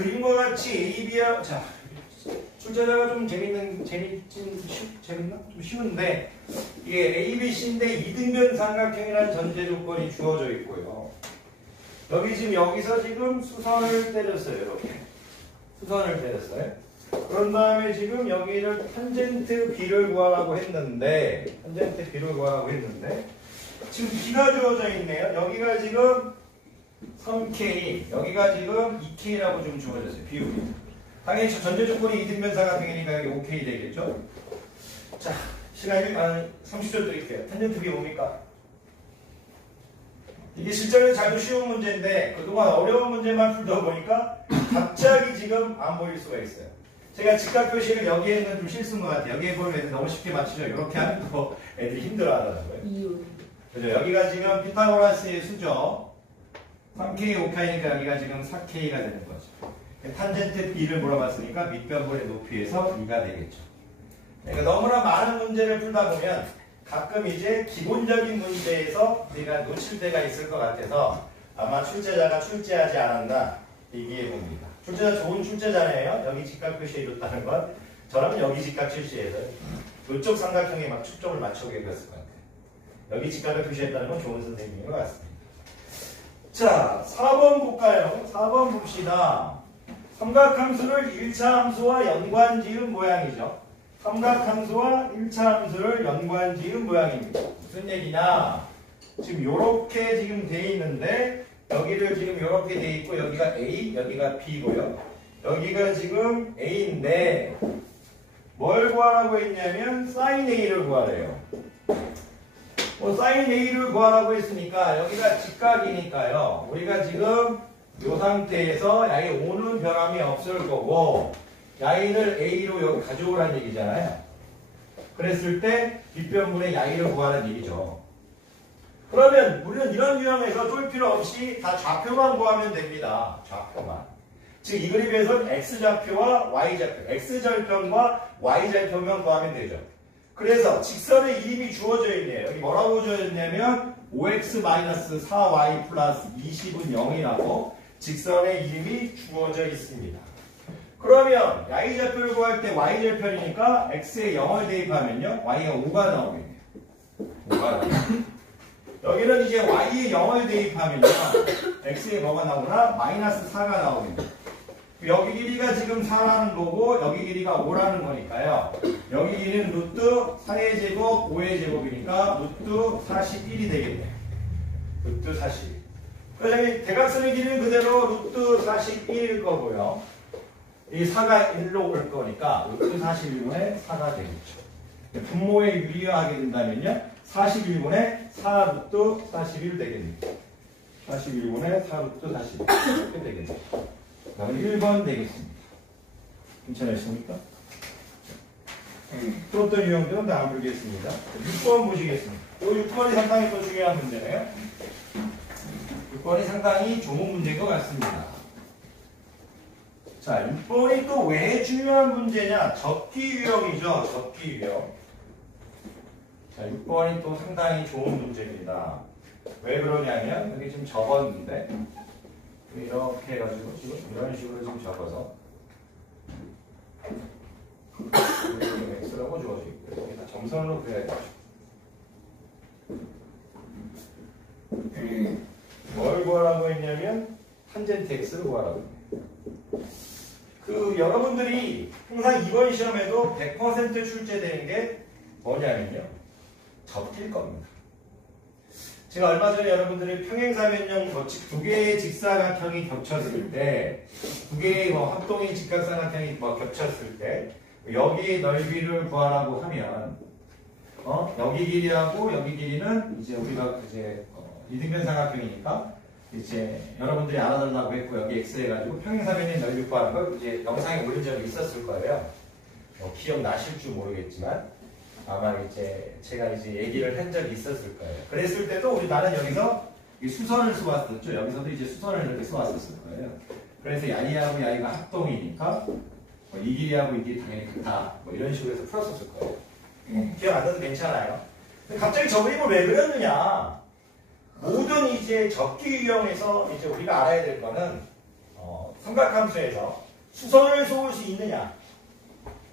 그림과 같이 A, B야. 자, 출제자가 좀 재밌나? 좀 쉬운데, 이게 A, B, C인데 이등변 삼각형이라는 전제 조건이 주어져 있고요. 여기 지금 여기서 지금 수선을 때렸어요. 이렇게. 수선을 때렸어요. 그런 다음에 지금 여기를 탄젠트 B를 구하라고 했는데, 지금 B가 주어져 있네요. 여기가 지금 3K, 여기가 지금 2K라고 좀 주어졌어요. 비율이. 당연히 전제 조건이 이등변 삼각형이니까 여기 5K 되겠죠? 자, 시간이 30초 드릴게요. 탄젠트 B 뭡니까? 이게 실전에서 잘도 쉬운 문제인데 그동안 어려운 문제만 풀다 보니까 갑자기 지금 안 보일 수가 있어요. 제가 직각 표시를 여기에는 좀 실수인 것 같아요. 여기에 보면 애들 너무 쉽게 맞추죠. 이렇게 하면 또 애들이 힘들어 하더라고요. 그죠? 여기가 지금 피타고라스의 수죠. 3K, 5K니까 여기가 지금 4K가 되는 거죠. 탄젠트 B를 물어봤으니까 밑변분의 높이에서 2가 되겠죠. 그러니까 너무나 많은 문제를 풀다 보면 가끔 이제 기본적인 문제에서 우리가 놓칠 때가 있을 것 같아서 아마 출제자가 출제하지 않았나 얘기해 봅니다. 출제자 좋은 출제자네요. 여기 직각 표시에 이뤘다는 건 저라면 여기 직각 표시해서 이쪽 삼각형에 막 축점을 맞추게 그랬을 것 같아요. 여기 직각을 표시했다는 건 좋은 선생님인 것 같습니다. 자, 4번 볼까요? 4번 봅시다. 삼각함수를 1차 함수와 연관 지은 모양이죠. 삼각함수와 1차 함수를 연관 지은 모양입니다. 무슨 얘기냐? 지금 요렇게 지금 돼 있는데 여기를 지금 요렇게 돼 있고 여기가 A, 여기가 B고요. 여기가 지금 A인데 뭘 구하라고 했냐면 sin A를 구하래요. sin A를 구하라고 했으니까 여기가 직각이니까요. 우리가 지금 이 상태에서 야이 O는 변함이 없을 거고 야이를 A로 여기 가져오라는 얘기잖아요. 그랬을 때 뒷변분의 야이를 구하라는 얘기죠. 그러면 우리는 이런 유형에서 쫄 필요 없이 다 좌표만 구하면 됩니다. 좌표만. 즉 이 그림에서 X좌표와 Y좌표, X절편과 Y절편만 구하면 되죠. 그래서 직선의 이름이 주어져 있네요. 여기 뭐라고 주어져 있냐면 5x-4y 플러스 20은 0이라고 직선의 이름이 주어져 있습니다. 그러면 Y좌표를 구할 때 Y절편이니까 X에 0을 대입하면요. Y가 5가 나오겠네요. 5가 나오겠네요. 여기는 이제 Y에 0을 대입하면요. X에 뭐가 나오나? 마이너스 4가 나오겠네요. 여기 길이가 지금 4라는 거고 여기 길이가 5라는 거니까요. 여기 길이는 루트 4의 제곱 5의 제곱이니까 루트 41이 되겠네요. 루트 41. 그래서 여기 대각선의 길이는 그대로 루트 41일 거고요. 이 4가 1로 올 거니까 루트 41분의 4가 되겠죠. 분모에 유리하게 된다면요. 41분의 4 루트 41 되겠네요. 41분의 4 루트 41 이렇게 되겠네요. 그러면 1번 되겠습니다. 괜찮으십니까? 또 어떤 유형들은 다 안 보겠습니다. 6번 보시겠습니다. 이 6번이 상당히 또 중요한 문제네요. 6번이 상당히 좋은 문제인 것 같습니다. 자, 6번이 또 왜 중요한 문제냐? 접기 유형이죠. 접기 유형. 자, 6번이 또 상당히 좋은 문제입니다. 왜 그러냐면 여기 지금 접었는데 이렇게 해가지고 지금 이런 식으로 지금 접어서 X라고 주어져 있고요. 여기다 점선으로 그려야겠죠. 뭘 구하라고 했냐면 탄젠트 X를 구하라고 했네요. 여러분들이 항상 이번 시험에도 100% 출제되는 게 뭐냐면요. 접기일 겁니다. 제가 얼마 전에 여러분들이 평행사면형 거치 2개의 직사각형이 겹쳤을 때, 2개의 합동인 직각삼각형이 겹쳤을 때, 여기 넓이를 구하라고 하면, 여기 길이하고 여기 길이는 이제 우리가 이제 이등변 삼각형이니까 이제 여러분들이 알아달라고 했고 여기 x 해가지고 평행사면의 넓이 구하는 걸 이제 영상에 올린 적이 있었을 거예요. 기억나실 줄 모르겠지만. 아마 이제 제가 이제 얘기를 한 적이 있었을 거예요. 그랬을 때도 우리 나는 여기서 수선을 쏘았었죠. 여기서도 이제 수선을 이렇게 쏘았었을 거예요. 그래서 야이하고 야이가 합동이니까 이 길이하고 이 길이 당연히 같다. 이런 식으로 해서 풀었었을 거예요. 기억 안 나도 괜찮아요. 근데 갑자기 저 그림을 왜 그렸느냐? 모든 이제 접기 유형에서 이제 우리가 알아야 될 거는 삼각함수에서 수선을 쏘을 수 있느냐?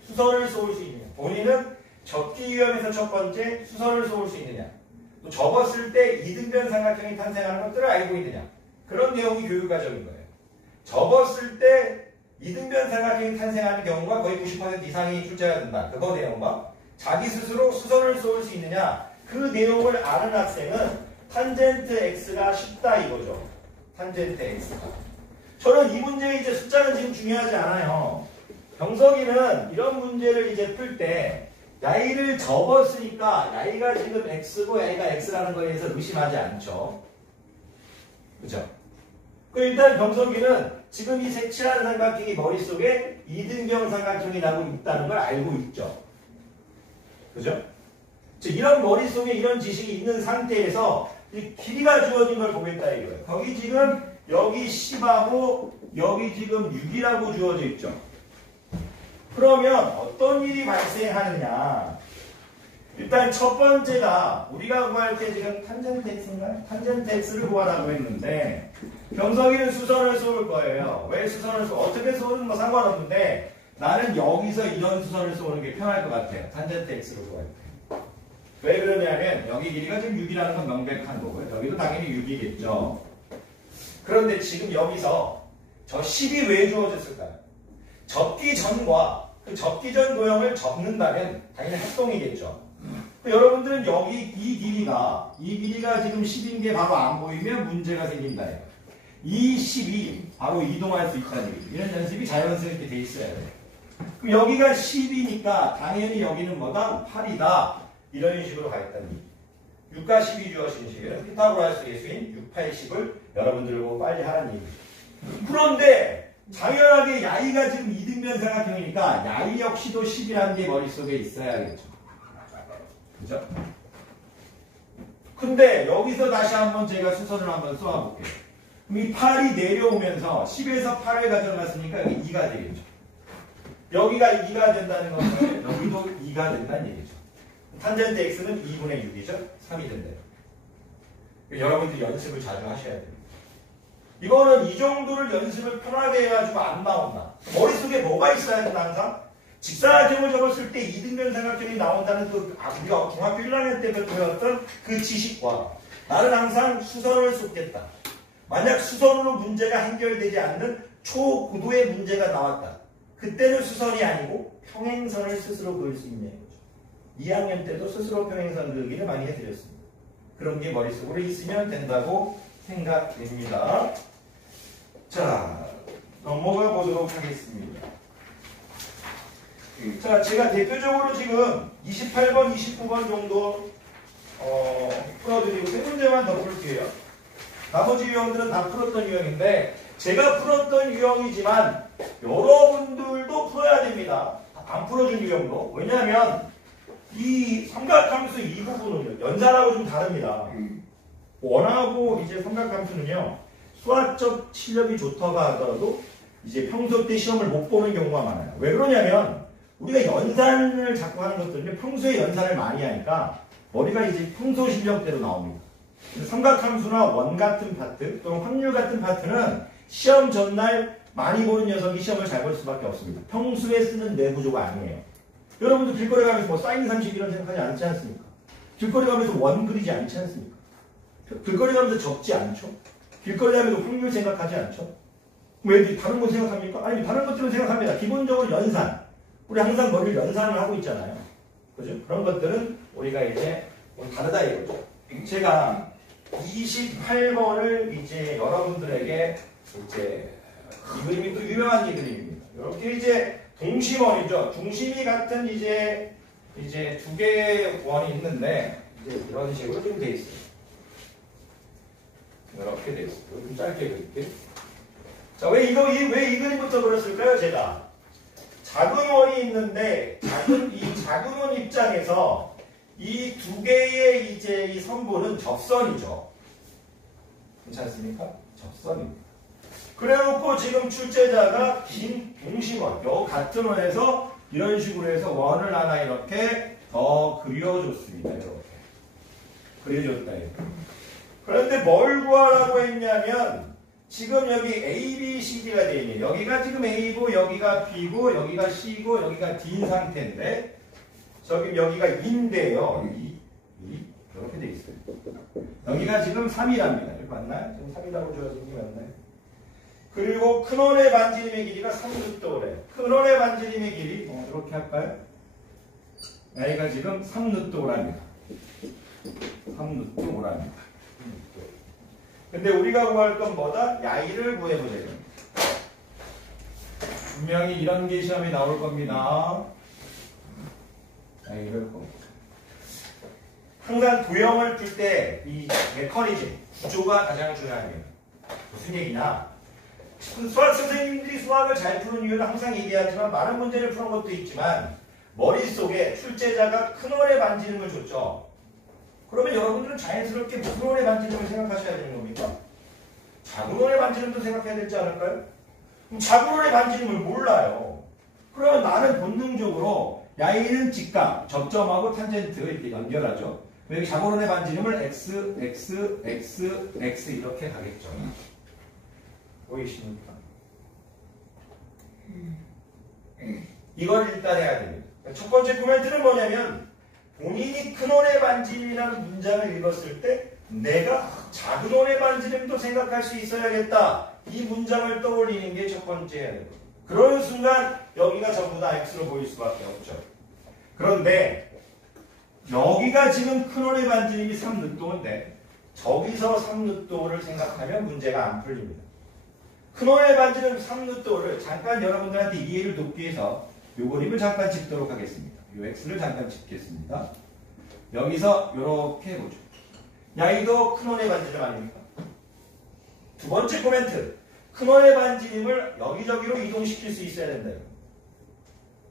수선을 쏘을 수 있느냐? 본인은 접기 위험에서 첫 번째 수선을 쏘을 수 있느냐? 또 접었을 때 이등변 삼각형이 탄생하는 것들을 알고 있느냐? 그런 내용이 교육과정인 거예요. 접었을 때 이등변 삼각형이 탄생하는 경우가 거의 90% 이상이 출제가 된다. 그거 내용과 자기 스스로 수선을 쏘을 수 있느냐? 그 내용을 아는 학생은 탄젠트 x가 쉽다 이거죠. 탄젠트 x가. 저는 이 문제의 이제 숫자는 지금 중요하지 않아요. 병석이는 이런 문제를 이제 풀 때 야이를 접었으니까 야이가 지금 x고 야이가 x라는 거에 대해서 의심하지 않죠. 그죠? 일단 병석이는 지금 이 색칠하는 삼각형이 머릿속에 이등변 삼각형이 나고 있다는 걸 알고 있죠. 그죠? 이런 머릿속에 이런 지식이 있는 상태에서 이 길이가 주어진 걸 보겠다 이거예요. 거기 지금 여기 10하고 여기 지금 6이라고 주어져 있죠. 그러면 어떤 일이 발생하느냐. 일단 첫 번째가 우리가 구할 때 지금 탄젠트 x인가요? 탄젠트 x를 구하라고 했는데 병석이는 수선을 쏘을 거예요. 왜 수선을 어떻게 쏘는 거 상관없는데 나는 여기서 이런 수선을 쏘는 게 편할 것 같아요. 탄젠트 x를 구할 때. 왜 그러냐면 여기 길이가 지금 6이라는 건 명백한 거고요. 여기도 당연히 6이겠죠. 그런데 지금 여기서 저 10이 왜 주어졌을까요? 접기 전과 그 접기 전 도형을 접는다면 당연히 합동이겠죠. 여러분들은 여기 이 길이가 지금 10인 게 바로 안 보이면 문제가 생긴다요. 이 10이 바로 이동할 수 있다는 얘기죠. 이런 연습이 자연스럽게 돼 있어야 돼요. 그럼 여기가 10이니까 당연히 여기는 뭐다? 8이다. 이런 식으로 가있다는 얘기. 6과 10이 주어진 식이에요. 피타고라스 예수인 6, 8, 10을 여러분들 보고 빨리 하라는 얘기죠. 그런데 당연하게 야이가 지금 이등변 삼각형이니까 야이 역시도 10이라는 게 머릿속에 있어야겠죠. 그죠? 근데 여기서 다시 한번 제가 수선을 한번 쏘아볼게요. 그럼 이 8이 내려오면서 10에서 8을 가져갔으니까 여기 2가 되겠죠. 여기가 2가 된다는 것은 여기도 2가 된다는 얘기죠. 탄젠트 x는 2분의 6이죠. 3이 된대요. 여러분들 연습을 자주 하셔야 됩니다. 이거는 이 정도를 연습을 편하게 해가지고 안 나온다. 머릿속에 뭐가 있어야 된다 항상? 직사각형을 접었을 때 이등변 삼각형이 나온다는 그 우리가 중학교 1학년 때 배웠던 그 지식과 나는 항상 수선을 쏟겠다. 만약 수선으로 문제가 해결되지 않는 초고도의 문제가 나왔다. 그때는 수선이 아니고 평행선을 스스로 그을 수 있는 거죠. 2학년 때도 스스로 평행선 그리기를 많이 해드렸습니다. 그런 게 머릿속으로 있으면 된다고 생각됩니다. 자, 넘어가 보도록 하겠습니다. 자, 제가 대표적으로 지금 28번, 29번 정도 풀어드리고 세 문제만 더 풀게요. 나머지 유형들은 다 풀었던 유형인데 제가 풀었던 유형이지만 여러분들도 풀어야 됩니다. 안 풀어준 유형도. 왜냐하면 이 삼각함수 이 부분은요. 연산하고 좀 다릅니다. 원하고 이제 삼각함수는요. 수학적 실력이 좋다고 하더라도 이제 평소 때 시험을 못 보는 경우가 많아요. 왜 그러냐면 우리가 연산을 자꾸 하는 것들은 평소에 연산을 많이 하니까 머리가 이제 평소 실력대로 나옵니다. 삼각함수나 원 같은 파트 또는 확률 같은 파트는 시험 전날 많이 보는 녀석이 시험을 잘 볼 수밖에 없습니다. 평소에 쓰는 뇌구조가 아니에요. 여러분도 길거리 가면서 뭐 사인 30 이런 생각하지 않지 않습니까? 길거리 가면서 원 그리지 않지 않습니까? 길거리 가면서 적지 않죠? 길거리 가면서 확률 생각하지 않죠? 왜 다른 거 생각합니까? 아니 다른 것들은 생각합니다. 기본적으로 연산. 우리 항상 머리를 연산을 하고 있잖아요. 그죠? 그런 것들은 우리가 이제 다르다 이거죠. 제가 28번을 이제 여러분들에게 이제 이 그림이 또 유명한 이 그림입니다. 이렇게 이제 동심원이죠. 중심이 같은 이제 두 개의 원이 있는데 이제 이런 식으로 좀 돼 있어요. 이렇게 돼 있어요. 좀 짧게 그릴게요. 자, 왜 이 그림부터 그렸을까요? 제가 작은 원이 있는데 이 작은 원 입장에서 이 두 개의 이제 이 선분은 접선이죠. 괜찮습니까? 접선입니다. 그래놓고 지금 출제자가 긴 동심원, 요 같은 원에서 이런 식으로 해서 원을 하나 이렇게 더 그려줬습니다. 이렇게 그려줬다. 이렇게. 그런데 뭘 구하라고 했냐면 지금 여기 A, B, C, D가 되어 있네. 여기가 지금 A고 여기가 B고 여기가 C고 여기가 D인 상태인데 저기 여기가 2인데요. 2 이렇게 되어 있어요. 여기가 지금 3이랍니다. 이거 맞나요? 지금 3이라고 주어진 게 맞나요? 그리고 큰원의 반지름의 길이가 3루트오래요. 큰원의 반지름의 길이 이렇게 할까요? 여기가 지금 3루트오랍니다. 3루트오랍니다. 근데 우리가 구할 건 뭐다? 야이를 구해보세요. 분명히 이런 게 시험에 나올 겁니다. 야이를 구해. 항상 도형을 풀 때 이 메커니즘, 구조가 가장 중요합니다. 무슨 얘기냐? 수학 선생님들이 수학을 잘 푸는 이유는 항상 얘기하지만 많은 문제를 푸는 것도 있지만 머릿속에 출제자가 큰 원의 반지름을 줬죠. 그러면 여러분들은 자연스럽게 무슨 원의 반지름을 생각하셔야 되는 겁니까? 작은 원의 반지름도 생각해야 되지 않을까요? 그럼 작은 원의 반지름을 몰라요. 그러면 나는 본능적으로 야이는 직각, 접점하고 탄젠트 이렇게 연결하죠. 여기 작은 원의 반지름을 x, x, x, x 이렇게 가겠죠. 보이십니까? 이걸 일단 해야 됩니다. 첫 번째 코멘트는 뭐냐면 본인이 큰 원의 반지름이라는 문장을 읽었을 때 내가 작은 원의 반지름도 생각할 수 있어야겠다. 이 문장을 떠올리는 게 첫 번째 해야 됩니다. 그런 순간 여기가 전부 다 x로 보일 수밖에 없죠. 그런데 여기가 지금 큰 원의 반지름이 3루트인데 저기서 3루트를 생각하면 문제가 안 풀립니다. 큰 원의 반지름 3루트를 잠깐 여러분들한테 이해를 돕기 위해서 이 그림을 잠깐 짚도록 하겠습니다. 이 x를 잠깐 짚겠습니다. 여기서 이렇게 해보죠. 야이도 큰 원의 반지름 아닙니까? 두 번째 코멘트. 큰 원의 반지름을 여기저기로 이동시킬 수 있어야 된다.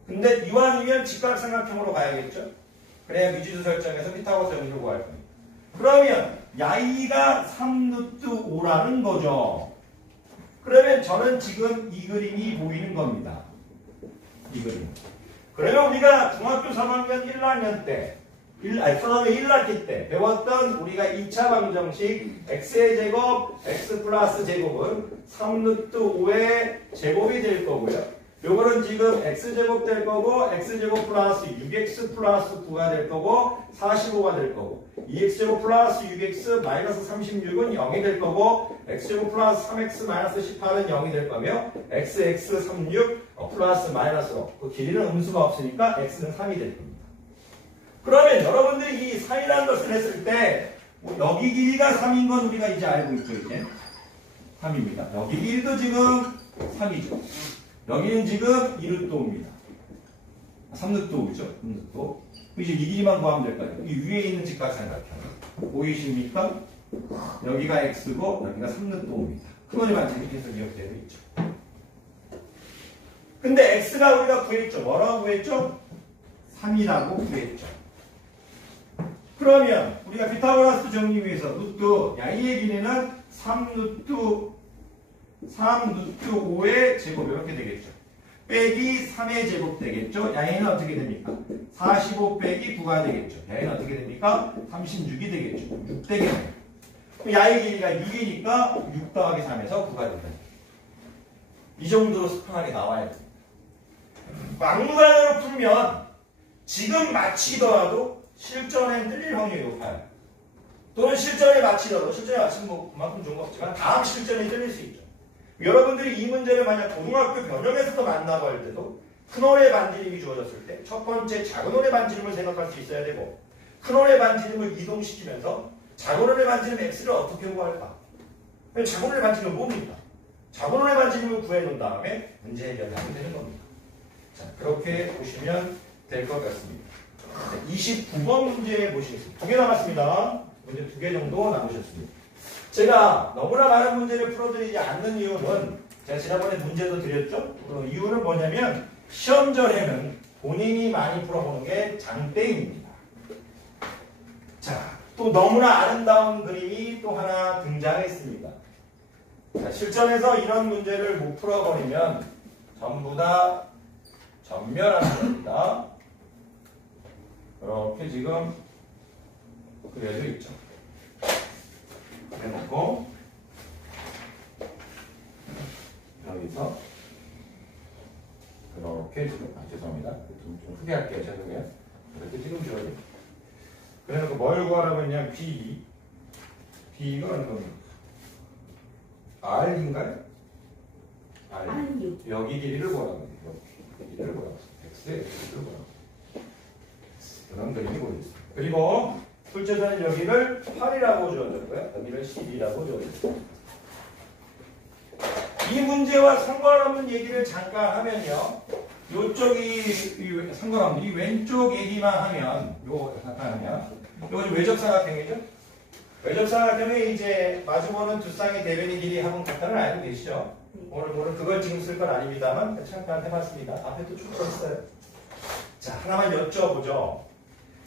근데 이왕이면 직각삼각형으로 가야겠죠? 그래야 미지수 설정에서 피타고라스 정리를 구할 겁니다. 그러면 야이가 3루트5라는 거죠. 그러면 저는 지금 이 그림이 보이는 겁니다. 이 그림. 그러면 우리가 중학교 3학년 1학년 때, 초등학교 1학기 때 배웠던 우리가 2차 방정식 x의 제곱, x 플러스 제곱은 3루트5의 제곱이 될 거고요. 요거는 지금 x제곱 될 거고 x제곱 플러스 6x 플러스 9가 될 거고 45가 될 거고 2x제곱 플러스 6x 마이너스 36은 0이 될 거고 x제곱 플러스 3x 마이너스 18은 0이 될 거며 xx36 플러스 마이너스 그 길이는 음수가 없으니까 x는 3이 될 겁니다. 그러면 여러분들이 이 3이라는 것을 했을 때 여기 길이가 3인 건 우리가 이제 알고 있죠. 이제 3입니다. 여기 길이도 지금 3이죠. 여기는 지금 2루트입니다. 3루트죠. 3루트. 이제 이 길이만 구하면 될까요? 이 위에 있는 직각삼각형. 보이십니까? 여기가 x고 여기가 3루트입니다. 큰 원의 반지름이 계속 이렇게 되어 있죠. 근데 x가 우리가 구했죠. 뭐라고 구했죠? 3이라고 구했죠. 그러면 우리가 피타고라스 정리 위해서 루트 야이의 길이는 3루트5의 제곱 이렇게 되겠죠. 빼기 3의 제곱 되겠죠. 야이는 어떻게 됩니까? 45 빼기 9가 되겠죠. 야이는 어떻게 됩니까? 36이 되겠죠. 6 되겠네요. 야이 길이가 6이니까 6 더하기 3에서 9가 된다. 이 정도로 스판하게 나와야 됩니다. 막무가내로 풀면 지금 맞히더라도 실전엔 틀릴 확률이 높아요. 또는 실전에 맞히더라도 실전에 맞히면 뭐 그만큼 좋은 거 없지만 다음 실전에 틀릴 수 있죠. 여러분들이 이 문제를 만약 고등학교 변형에서도 만나고 할 때도 큰 원의 반지름이 주어졌을 때 첫 번째 작은 원의 반지름을 생각할 수 있어야 되고 큰 원의 반지름을 이동시키면서 작은 원의 반지름 x를 어떻게 구할까? 작은 원의 반지름은 뭡니까? 작은 원의 반지름을 구해놓은 다음에 문제 해결을 하면 되는 겁니다. 자, 그렇게 보시면 될 것 같습니다. 29번 문제 보시겠습니다. 2개 남았습니다. 문제 2개 정도 남으셨습니다. 제가 너무나 많은 문제를 풀어드리지 않는 이유는 제가 지난번에 문제도 드렸죠. 이유는 뭐냐면 시험 전에는 본인이 많이 풀어보는 게 장땡입니다. 자, 또 너무나 아름다운 그림이 또 하나 등장했습니다. 자, 실전에서 이런 문제를 못 풀어버리면 전부 다 전멸하는 겁니다. 이렇게 지금 그려져 있죠. 해놓고 이렇게 지금, 죄송합니다. 좀 크게 할게요. 죄송해요. 이렇게 지금 줘야 돼요. 그래서 뭘 구하라고 했냐면 B. B가 어느 겁니까? R인가요? R. 아니요. 여기 길이를 구하라고 해요. 여기 길이를 구하라고 해요. X의 길이를 구하라고 해요. 그런 그림이 보이겠습니다. 그리고 둘째는 여기를 8이라고 주어졌고요. 여기를 10이라고 주어졌습니다. 이 문제와 상관없는 얘기를 잠깐 하면요. 요쪽이 상관없는 이 왼쪽 얘기만 하면 요거 잠깐 하면 요거 좀 외접사각형이죠? 외접사각형에 이제 마주보는 두 쌍의 대변의 길이 합은 같다는 알고 계시죠? 오늘 그걸 지금 쓸 건 아닙니다만 잠깐 해봤습니다. 앞에 또 쭉 썼어요. 자, 하나만 여쭤보죠.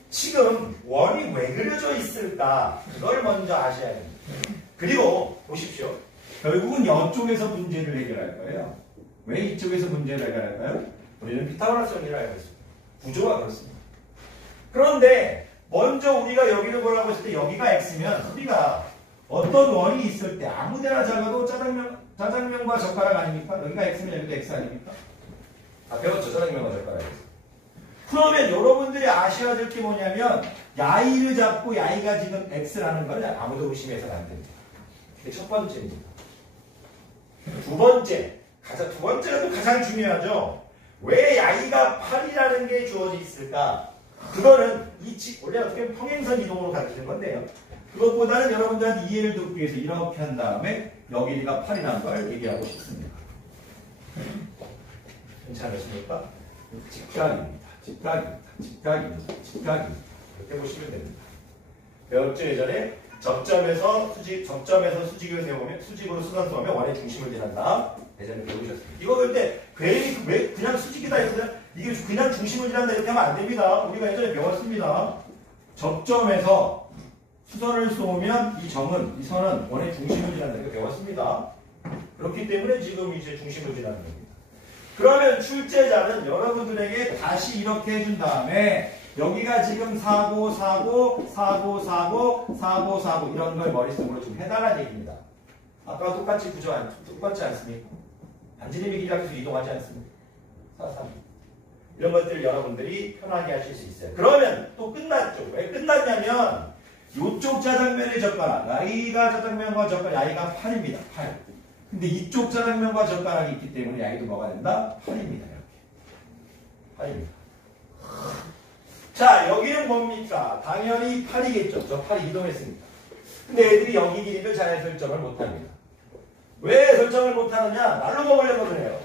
지금 원이 왜 그려져 있을까? 그걸 먼저 아셔야 됩니다. 그리고 보십시오. 결국은 이쪽에서 문제를 해결할 거예요. 왜 이쪽에서 문제를 해결할까요? 우리는 피타고라스 원리를 알고 있습니다. 구조가 그렇습니다. 그런데 먼저 우리가 여기를 보라고 했을 때 여기가 x면 우리가 어떤 원이 있을 때 아무데나 작아도 짜장면과 젓가락 아닙니까? 여기가 x면 여기도 x 아닙니까? 배웠죠? 짜장면과 젓가락에서. 그러면 여러분들이 아셔야 될 게 뭐냐면 야이를 잡고 야이가 지금 x라는 걸 아무도 의심해서는 안 됩니다. 이게 첫 번째입니다. 두 번째가 또 가장 중요하죠. 왜 야이가 8이라는 게 주어져 있을까? 그거는 원래 어떻게 보면 평행선 이동으로 가르치는 건데요. 그것보다는 여러분들한테 이해를 돕기 위해서 이렇게 한 다음에 여기가 8이라는 걸 얘기하고 싶습니다. 괜찮으십니까? 직각입니다. 이렇게 보시면 됩니다. 배웠죠? 예전에 접점에서 수직을 세우면 수직으로 수선수하면 원의 중심을 지난다. 예전에 배우셨습니다. 이거 그런데 왜 그냥 수직이다 해서 이게 그냥 중심을 지난다 이렇게 하면 안 됩니다. 우리가 예전에 배웠습니다. 접점에서 수선을 쏘면 이 선은 원의 중심을 지난다 이렇게 배웠습니다. 그렇기 때문에 지금 이제 중심을 지나는 겁니다. 그러면 출제자는 여러분들에게 다시 이렇게 해준 다음에 여기가 지금 4고 이런 걸 머릿속으로 좀 해달라는 얘기입니다. 아까 똑같이 똑같지 않습니까? 반지름의 길이가 계속 이동하지 않습니까? 4, 3. 이런 것들을 여러분들이 편하게 하실 수 있어요. 그러면 또 끝났죠. 왜 끝났냐면 이쪽 짜장면의 젓가락, 야이가 짜장면과 젓가락, 야이가 8입니다. 8. 근데 이쪽 짜장면과 젓가락이 있기 때문에 야이도 뭐가 된다? 8입니다. 이렇게. 8입니다. 자, 여기는 뭡니까? 당연히 8이겠죠. 저 8이 이동했으니까. 근데 애들이 여기 길이를 잘 설정을 못합니다. 왜 설정을 못하느냐? 날로 먹으려고 그래요.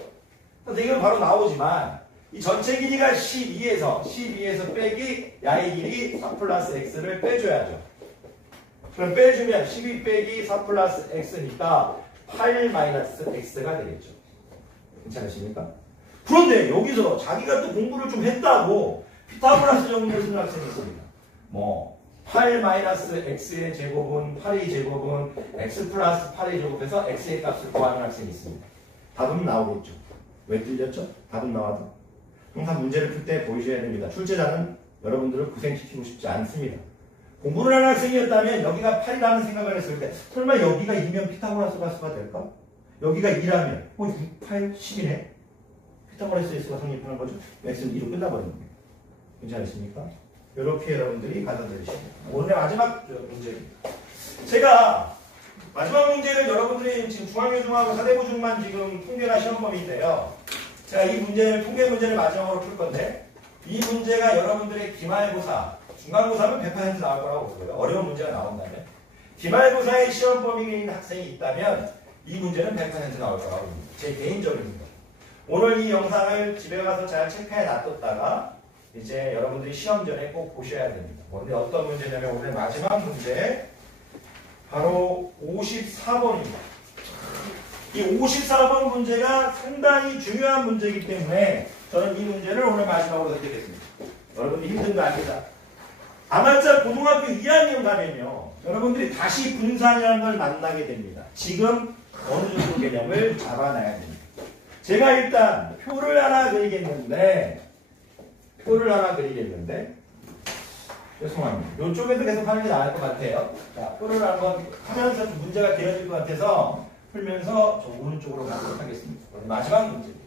그래서 이건 바로 나오지만 이 전체 길이가 12에서 빼기 야의 길이 4 플러스 x를 빼줘야죠. 그럼 빼주면 12 빼기 4 플러스 x니까 8 마이너스 x가 되겠죠. 괜찮으십니까? 그런데 여기서 자기가 또 공부를 좀 했다고 피타고라스 정리를 쓰는 학생이 있습니다. 8 마이너스 x의 제곱은 8의 제곱은 x 플러스 8의 제곱해서 x의 값을 구하는 학생이 있습니다. 답은 나오겠죠. 왜 틀렸죠? 답은 나와도. 항상 문제를 풀 때 보여줘야 됩니다. 출제자는 여러분들을 고생시키고 싶지 않습니다. 공부를 하는 학생이었다면 여기가 8이라는 생각을 했을 때 설마 여기가 2면 피타고라스 가수가 될까? 여기가 2라면 6, 8, 10이네? 피타고라스 S가 성립하는 거죠. x는 2로 끝나버리는 거예요. 괜찮으십니까? 이렇게 여러분들이 받아들이시면 오늘의 마지막 문제입니다. 제가 마지막 문제를 여러분들이 지금 중학교 중하고 사대부 중만 지금 통계나 시험 범위인데요. 제가 이 문제를 통계 문제를 마지막으로 풀 건데 이 문제가 여러분들의 기말고사 중간고사는 100% 나올 거라고 보고요. 어려운 문제가 나온다면 기말고사의 시험 범위에 있는 학생이 있다면 이 문제는 100% 나올 거라고 봅니다. 제 개인적인 생각. 오늘 이 영상을 집에 가서 잘 체크해 놔뒀다가 이제 여러분들이 시험 전에 꼭 보셔야 됩니다. 근데 어떤 문제냐면 오늘 마지막 문제 바로 54번입니다. 이 54번 문제가 상당히 중요한 문제이기 때문에 저는 이 문제를 오늘 마지막으로 선택했습니다. 여러분들 힘든 거 아닙니다. 아마추어 고등학교 2학년 가면요. 여러분들이 다시 분산이라는 걸 만나게 됩니다. 지금 어느 정도 개념을 잡아놔야 됩니다. 제가 일단 표를 하나 그리겠는데 죄송합니다. 이쪽에서 계속 하는 게 나을 것 같아요. 자, 표를 한번 하면서 좀 문제가 되어질 것 같아서 풀면서 저 오른쪽으로 가도록 하겠습니다. 오늘 마지막 문제입니다.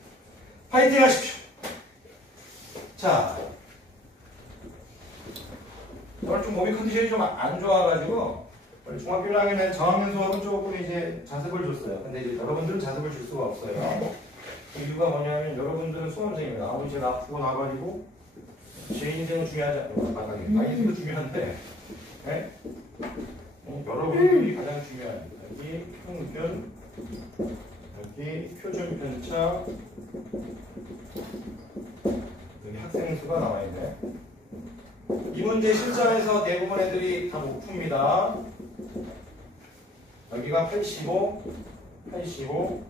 파이팅 하십시오. 자, 오늘 좀 몸이 컨디션이 좀 안 좋아가지고 원래 중학교 1학년에 저학년 수업은 조금 이제 자습을 줬어요. 근데 이제 여러분들은 자습을 줄 수가 없어요. 그 이유가 뭐냐면 여러분들은 수험생이에요. 아무리 제가 아프고 나가지고 제 인생은 중요하지 않고 나가게 인생도 중요한데 네? 여러분들이 가장 중요합니다. 여기 평균, 여기 표준 편차, 여기 학생 수가 나와 있네. 이 문제 실전에서 대부분 애들이 다 못 풉니다. 여기가 85, 85,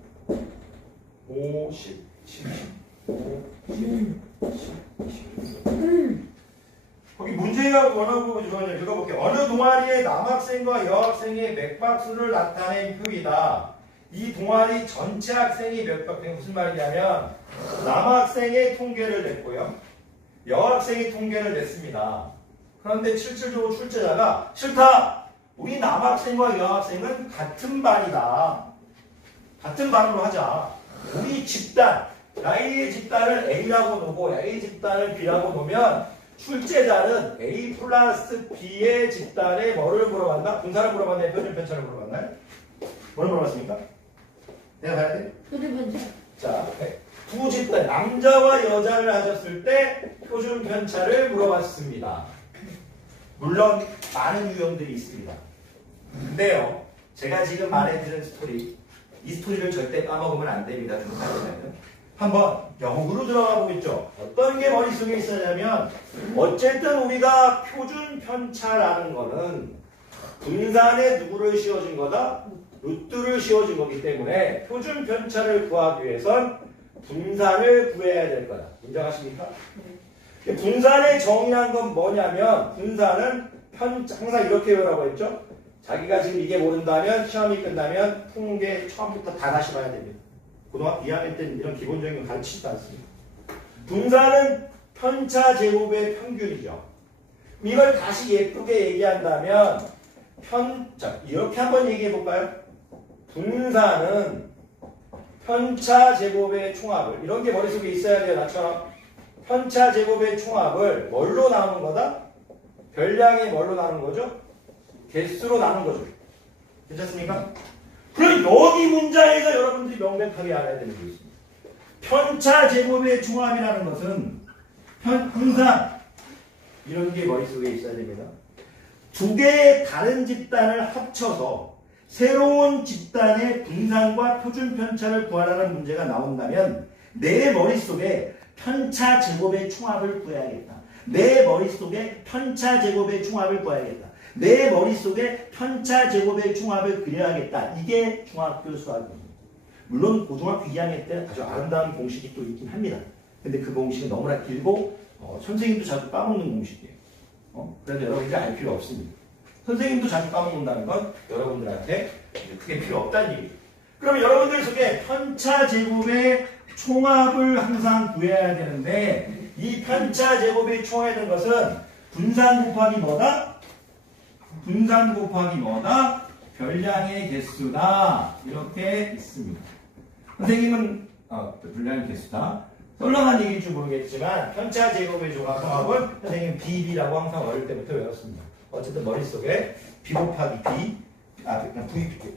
50, 70, 50, 10. 거기 문제가 뭐라고 읽어볼게요. 어느 동아리의 남학생과 여학생의 맥박수를 나타낸 표이다. 이 동아리 전체 학생이 몇 박, 무슨 말이냐면 남학생의 통계를 냈고요. 여학생이 통계를 냈습니다. 그런데 실질적으로 출제자가 싫다. 우리 남학생과 여학생은 같은 반이다. 같은 반으로 하자. 우리 집단, A의 집단을 A라고 놓고 A 집단을 B라고 놓으면 출제자는 A 플러스 B의 집단에 뭐를 물어봤나? 분사를 물어봤나요? 표준 편차를 물어봤나요? 뭘 물어봤습니까? 내가 봐야 돼? 표준 편차. 자, 두 집단, 남자와 여자를 하셨을 때 표준 편차를 물어봤습니다. 물론 많은 유형들이 있습니다. 근데요, 제가 지금 말해드린 스토리, 이 스토리를 절대 까먹으면 안 됩니다. 중간에는. 한번 역으로 들어가 보겠죠. 어떤 게 머릿속에 있었냐면 어쨌든 우리가 표준 편차라는 거는 분산에 누구를 씌워준 거다? 루트를 씌워준 거기 때문에 표준 편차를 구하기 위해선 분산을 구해야 될 거다. 인정하십니까? 분산의 정의란 건 뭐냐면 분산은 항상 이렇게 외우라고 했죠. 자기가 지금 이게 모른다면 시험이 끝나면 통계 처음부터 다 다시 봐야 됩니다. 고등학교 2학년 때는 이런 기본적인 거 가르치지도 않습니다. 분산은 편차 제곱의 평균이죠. 이걸 다시 예쁘게 얘기한다면 자, 이렇게 한번 얘기해 볼까요? 분산은 편차 제곱의 총합을, 이런 게 머릿속에 있어야 돼요. 나처럼 편차 제곱의 총합을 뭘로 나누는 거다? 별량의 뭘로 나누는 거죠? 개수로 나누는 거죠. 괜찮습니까? 그럼 여기 문장에서 여러분들이 명백하게 알아야 되는 게 있습니다. 편차 제곱의 총합이라는 것은 항상 이런 게 머릿속에 있어야 됩니다. 두 개의 다른 집단을 합쳐서 새로운 집단의 분산과 표준 편차를 구하라는 문제가 나온다면 내 머릿속에 편차 제곱의 총합을 구해야겠다. 내 머릿속에 편차 제곱의 총합을 구해야겠다. 내 머릿속에 편차 제곱의 총합을 그려야겠다. 이게 중학교 수학입니다. 물론 고등학교 2학년 때 아주 아름다운 공식이 또 있긴 합니다. 근데 그 공식은 너무나 길고 선생님도 자주 까먹는 공식이에요. 그래서 여러분들이 알 필요 없습니다. 선생님도 자주 까먹는다는 건 여러분들한테 크게 필요 없다는 얘기예요. 그럼 여러분들 속에 편차 제곱의 총합을 항상 구해야 되는데 이 편차 제곱의 총합이라는 것은 분산 곱하기 뭐다? 분산 곱하기 뭐다? 별량의 개수다. 이렇게 있습니다. 선생님은 별량의 개수다. 썰렁한 얘기일지 모르겠지만 편차 제곱의 총합은 선생님 BB라고 항상 어릴 때부터 외웠습니다. 어쨌든 머릿속에 B 곱하기 B,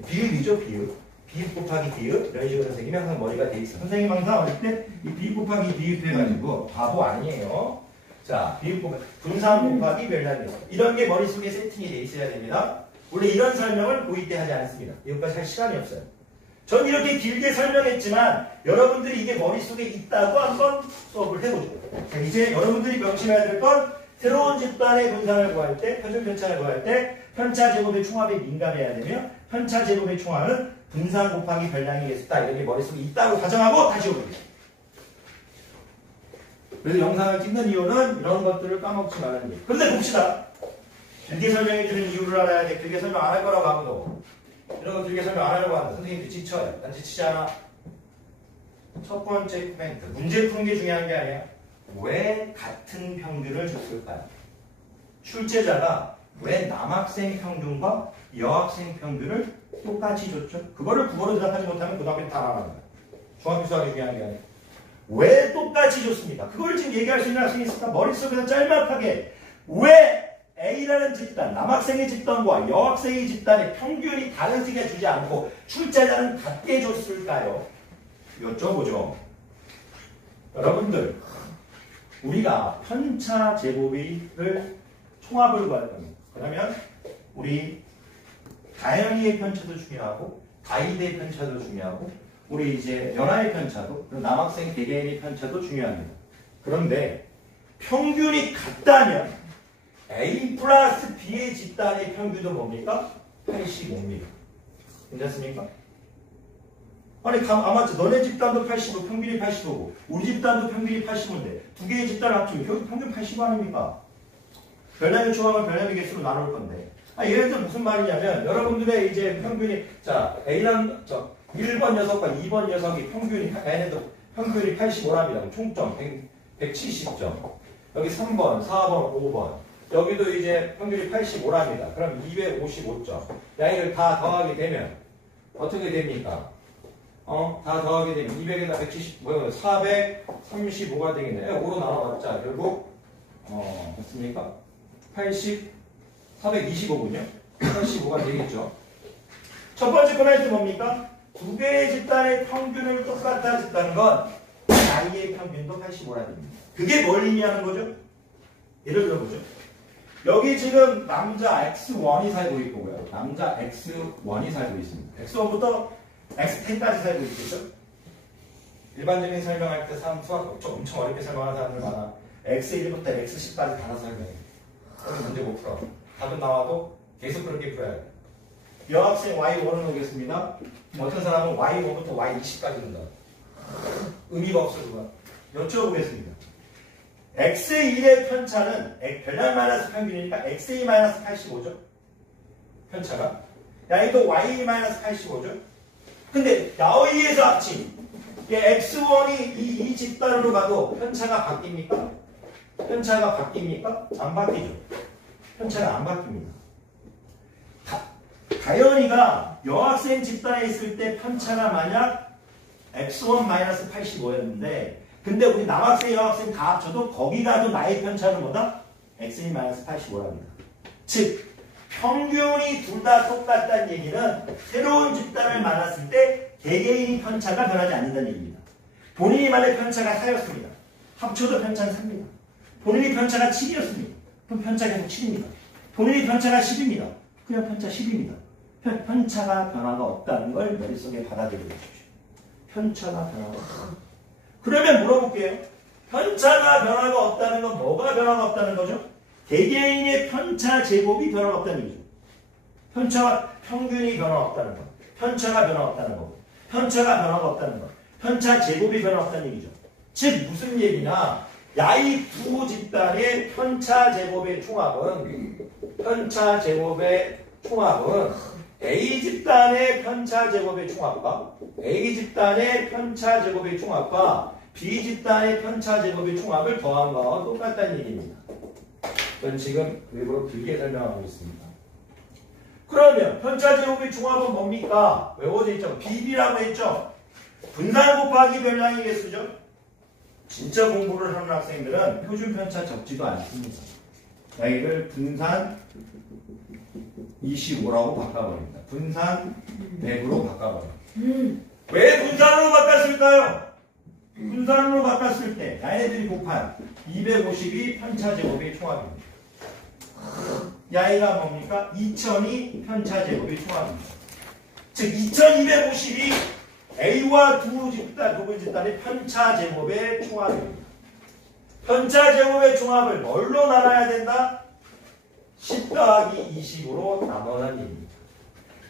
비읍이죠, 비읍. B 곱하기 비읍, 이런 식으로 선생님이 항상 머리가 돼 있어요. 선생님 항상 어릴 때 이 B 곱하기 비읍 해가지고 바보 아니에요. 자, 비읍 곱하기, 분산 곱하기 별량의 개수. 이런 게 머릿속에 세팅이 돼 있어야 됩니다. 원래 이런 설명을 고2 때 하지 않습니다. 이것까지 할 시간이 없어요. 전 이렇게 길게 설명했지만 여러분들이 이게 머릿속에 있다고 한번 수업을 해보죠. 자, 이제 여러분들이 명심해야 될 건 새로운 집단의 분산을 구할 때, 표준 편차를 구할 때 편차 제곱의 총합에 민감해야 되며 편차 제곱의 총합은 분산 곱하기 별량의 개수다. 이런 게 머릿속에 있다고 가정하고 다시 오겠습니다. 그래서 영상을 찍는 이유는 이런 것들을 까먹지 말라는 거예요. 그런데 봅시다. 길게 설명해주는 이유를 알아야 돼. 길게 설명 안 할 거라고 하고도 이런 거 길게 설명 안 하려고 하는데 선생님도 지쳐요. 난 지치지 않아. 첫 번째 코멘트. 문제 푸는 게 중요한 게 아니야. 왜 같은 평균을 줬을까요? 출제자가 왜 남학생 평균과 여학생 평균을 똑같이 줬죠? 그거를 국어로 대답하지 못하면 고등학교 다 나가는 거야. 중학교 수학이 중요한 게 아니야. 왜 똑같이 줬습니까? 그걸 지금 얘기할 수 있는 학생이 있을까? 머릿속에서 짤막하게 왜 A라는 집단, 남학생의 집단과 여학생의 집단의 평균이 다르게 주지 않고 출제자는 같게 줬을까요? 여쭤보죠. 여러분들, 우리가 편차 제곱을 총합을 구할 겁니다. 그러면 우리 다현이의 편차도 중요하고 다이대의 편차도 중요하고 우리 이제 연하의 편차도 남학생 개개인의 편차도 중요합니다. 그런데 평균이 같다면 A 플러스 B의 집단의 평균도 뭡니까? 85입니다. 괜찮습니까? 아니 아마 너네 집단도 85, 평균이 85고 우리 집단도 평균이 85인데 두 개의 집단을 합치면 결국 평균 85 아닙니까? 별량의 총합은 별량의 개수로 나눌 건데 예를 들어 무슨 말이냐면 여러분들의 이제 평균이 자 A랑 1번 녀석과 2번 녀석이 평균이 얘네도 평균이 85랍니다. 총점 170점. 여기 3번, 4번, 5번. 여기도 이제 평균이 85랍니다. 그럼 255점. 이걸 다 더하게 되면 어떻게 됩니까? 다 더하게 되면 200에다 170, 435가 되겠네. 5로 나눠봤자 결국 됐습니까? 425군요. 85가 되겠죠. 첫 번째 코멘트 뭡니까? 두 개의 집단의 평균을 똑같아 줬다는 건 I의 평균도 85라입니다. 그게 뭘 의미하는 거죠? 예를 들어보죠. 여기 지금 남자 X1이 살고 있고요. 남자 X1이 살고 있습니다. X1부터 X10까지 살고 있겠죠? 일반적인 설명할 때 수학 엄청 어렵게 설명하는 사람들 많아. X1부터 X10까지 다 설명해. 그럼 문제 못 풀어. 답은 나와도 계속 그렇게 풀어야 돼. 여학생 Y1을 오겠습니다. 어떤 사람은 Y1부터 Y20까지 온다. 의미가 없어 그거. 여쭤보겠습니다. X1의 편차는 별량 마이너스 평균이니까 X2 마이너스 85죠? 편차가. 야이도 Y 마이너스 85죠? 근데 야의에서 합친 X1이 이 집단으로 가도 편차가 바뀝니까? 편차가 바뀝니까? 안 바뀌죠. 편차가 안 바뀝니다. 다현이가 여학생 집단에 있을 때 편차가 만약 X1-85였는데 근데 우리 남학생, 여학생 다 합쳐도 거기 가도 나의 편차는 뭐다? X2-85랍니다. 즉 평균이 둘 다 똑같다는 얘기는 새로운 집단을 만났을 때 개개인이 편차가 변하지 않는다는 얘기입니다. 본인이 만약 편차가 4였습니다. 합쳐도 편차는 3입니다. 본인이 편차가 7이었습니다. 그럼 편차가 계속 7입니다. 본인이 편차가 10입니다. 그냥 편차 10입니다. 편차가 변화가 없다는 걸 머릿속에 받아들여 주십시오. 편차가 변화가 없다. 그러면 물어볼게요. 편차가 변화가 없다는 건 뭐가 변화가 없다는 거죠? 개개인의 편차 제곱이 변화가 없다는 얘기죠. 평균이 변화가 없다는 거. 편차가 변화가 없다는 거. 편차가 변화가 없다는 거. 편차 제곱이 변화가 없다는 얘기죠. 즉 무슨 얘기냐? 야이 두 집단의 편차 제곱의 총합은 A 집단의 편차 제곱의 총합과 A 집단의 편차 제곱의 총합과 B 집단의 편차 제곱의 총합을 더한 거와 똑같다는 얘기입니다. 전 지금 일부러 길게 설명하고 있습니다. 그러면 편차 제곱의 총합은 뭡니까? 외워져 있죠? BB라고 했죠? 분산 곱하기 별량의 개수죠? 진짜 공부를 하는 학생들은 표준 편차 적지도 않습니다. 이걸 분산 25라고 바꿔버립니다. 분산 100으로 바꿔버립니다. 왜 분산으로 바꿨을까요? 분산으로 바꿨을 때 야애들이 곱한 252 편차 제곱의 총합입니다. 야애가 뭡니까? 2002 편차 제곱의 총합입니다. 즉 2252 A와 두 집단의 편차 제곱의 총합입니다. 편차 제곱의 총합을 뭘로 나눠야 된다? 10 더하기 20으로 나눠는 얘기입니다.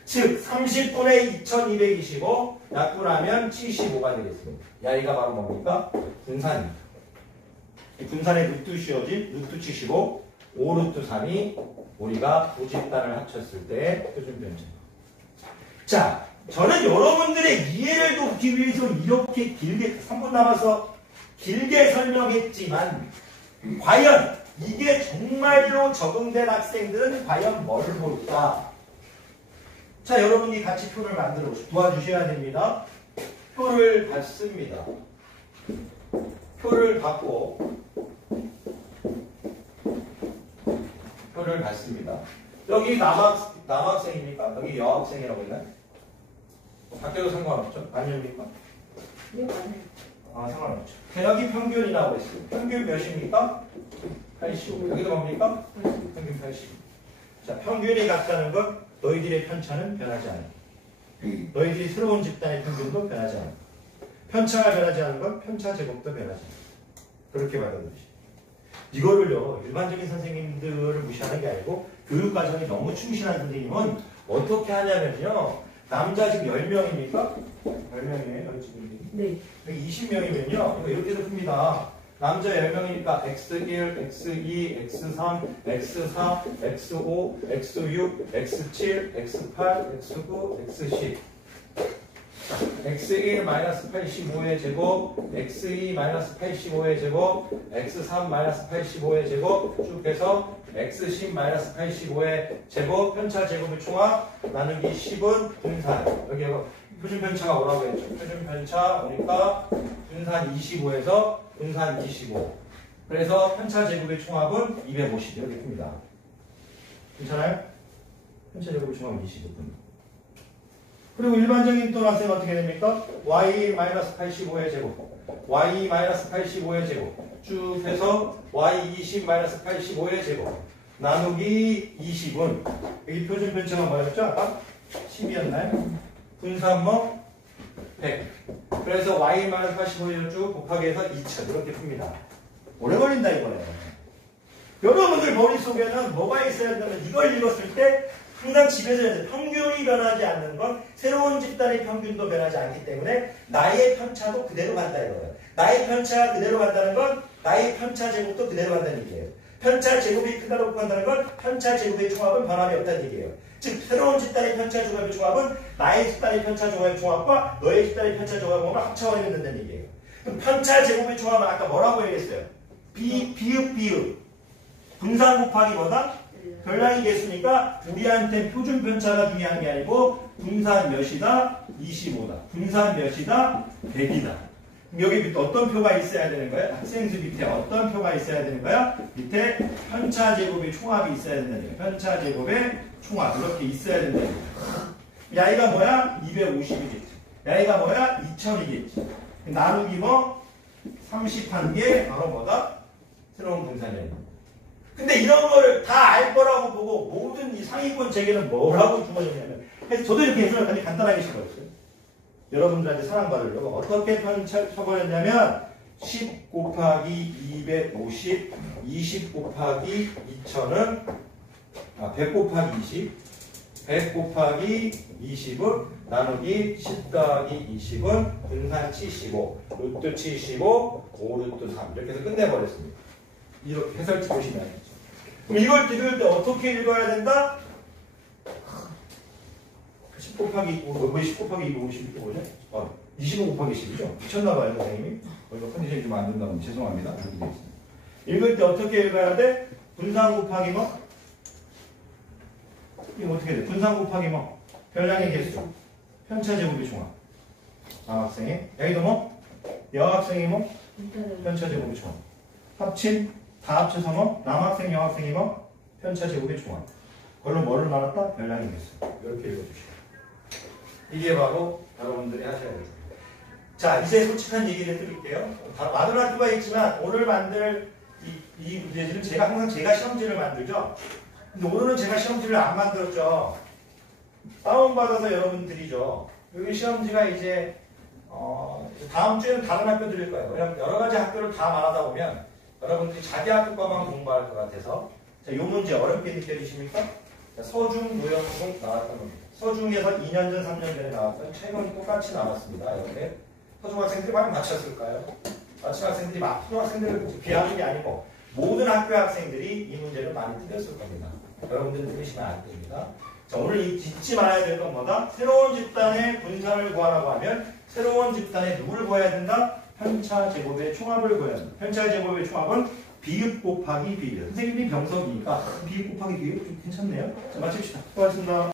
즉 30분의 2225 약분하면 75가 되겠습니다. 야이가 바로 뭡니까? 분산입니다. 분산의 루트 씌워진 루트 75 5루트 3이 우리가 두 집단을 합쳤을 때 표준 편차입니다. 자, 저는 여러분들의 이해를 돕기 위해서 이렇게 길게 3분 남아서 길게 설명했지만 과연 이게 정말로 적응된 학생들은 과연 뭘 볼까? 자, 여러분이 같이 표를 만들어 도와주셔야 됩니다. 표를 받습니다. 표를 받고 표를 받습니다. 여기 남학생입니까? 여기 여학생이라고 있나요? 학교도 상관없죠? 아닙니까? 네, 맞아요. 아, 상관없죠. 여기 평균이라고 했어요. 평균 몇입니까? 85. 여기도 뭡니까? 평균 80. 자, 평균이 같다는 건 너희들의 편차는 변하지 않아. 너희들이 새로운 집단의 평균도 변하지 않아. 편차가 변하지 않은 건 편차 제곱도 변하지 않아. 그렇게 받아들이시. 이거를요, 일반적인 선생님들을 무시하는 게 아니고 교육과정이 너무 충실한 선생님은 어떻게 하냐면요. 남자 지금 10명입니까? 10명이에요. 지금. 네. 여기 20명이면요. 이렇게도 풉니다. 남자 10명이니까 X1, X2, X3, X4, X5, X6, X7, X8, X9, X10. X1-85의 제곱, X2-85의 제곱, X3-85의 제곱 쭉 해서 X10-85의 제곱, 편차 제곱의 총합 나누기 10은 분산. 여기 표준 편차가 뭐라고 했죠? 표준 편차 오니까 분산 25에서 분산 25. 그래서 편차 제곱의 총합은 250 이렇게 큽니다. 괜찮아요? 편차 제곱의 총합은 25분. 그리고 일반적인 또 학생은 어떻게 됩니까? y-85의 제곱, y-85의 제곱 쭉 해서 y20-85의 제곱 나누기 20은 여기 표준 편차가 뭐였죠? 아까 10이었나요? 분산 뭐? 100. 그래서 y-85를 쭉 곱하기 해서 2000 이렇게 풉니다. 오래 걸린다 이거예요. 여러분들 머릿속에는 뭐가 있어야 된다면 이걸 읽었을 때 항상 집에서 해야 돼. 평균이 변하지 않는 건 새로운 집단의 평균도 변하지 않기 때문에 나의 편차도 그대로 간다 이거예요. 나의 편차가 그대로 간다는 건 나의 편차 제곱도 그대로 간다는 얘기예요. 편차 제곱이 크다 높고 간다는 건 편차 제곱의 총합은 변함이 없다는 얘기예요. 즉 새로운 집단의 편차 조합의 총합은 나의 집단의 편차 조합의 총합과 너의 집단의 편차 조합을 합쳐버리면 된다는 얘기예요. 그럼 편차 제곱의 총합은 아까 뭐라고 얘기했어요? 비읍 분산 곱하기 뭐다? 별량이 개수니까 우리한테 표준 편차가 중요한 게 아니고 분산 몇이다? 25다. 분산 몇이다? 100이다. 여기 어떤 표가 있어야 되는 거야? 학생수 밑에 어떤 표가 있어야 되는 거야? 밑에 편차 제곱의 총합이 있어야 된다는 거야. 편차 제곱의 총합 이렇게 있어야 된다는 거야. 야이가 뭐야? 250이겠지. 야이가 뭐야? 2000이겠지. 나누기 뭐? 31개 바로 뭐다? 새로운 분산이야. 근데 이런 거를 다 알 거라고 보고 모든 이 상위권 재계는 뭐라고 주어졌냐면 그래서 저도 이렇게 해서 간단하게 적었어요. 여러분들한테 사랑받으려고 어떻게 쳐버렸냐면 10 곱하기 250 20 곱하기 2000은 100 곱하기 20 100 곱하기 20은 나누기 10 더하기 20은 분산 75 루트 75 5루트 3 이렇게 해서 끝내버렸습니다. 이렇게 해설지 보시면 알겠죠. 그럼 이걸 읽을 때 어떻게 읽어야 된다? 10 곱하기 10 곱하기 250 이렇게 뭐죠? 25 곱하기 10이죠? 미쳤나봐요 선생님이. 이거 컨디션이 좀 안 된다면 죄송합니다. 이렇게 되어 있습니다. 읽을 때 어떻게 읽어야 돼? 분산 곱하기 뭐? 이거 어떻게 돼? 분산 곱하기 뭐? 별량의 개수 편차 제곱의 총합. 남학생이 여기도 뭐? 여학생이 뭐? 편차 제곱의 총합. 합친 다 합쳐서 뭐? 남학생, 여학생이 뭐? 편차 제곱의 총합. 그걸로 뭐를 나눴다? 별량의 개수. 이렇게 읽어주시죠. 이게 바로 여러분들이 하셔야 돼요. 자, 이제 솔직한 얘기를 드릴게요. 많은 학교가 있지만 오늘 만들 이 문제지는 항상 제가 시험지를 만들죠. 근데 오늘은 제가 시험지를 안 만들었죠. 다운받아서 여러분 드리죠. 여기 시험지가 이제 다음 주에는 다른 학교 드릴 거예요. 왜냐면 여러 가지 학교를 다 말하다 보면 여러분들이 자기 학교 거만 공부할 것 같아서 자, 이 문제 어렵게 느껴지십니까? 서중, 노영국 나왔던 겁니다. 서중에서 2년 전, 3년 전에 나왔던 최근이 똑같이 나왔습니다. 이렇게 서중 학생들이 많이 맞췄을까요? 맞춘 학생들이 초등학생들을 비하는 게 아니고 모든 학교 학생들이 이 문제를 많이 틀렸을 겁니다. 여러분들 틀리시면 안 됩니다. 자, 오늘 잊지 말아야 될 건 뭐다? 새로운 집단의 분산을 구하라고 하면 새로운 집단의 누구를 구해야 된다? 편차 제곱의 총합을 구해야 된다. 편차 제곱의 총합은 비읍 곱하기 비읍. 선생님이 병석이니까 비읍 곱하기 비읍 좀 괜찮네요. 자, 마칩시다. 수고하셨습니다.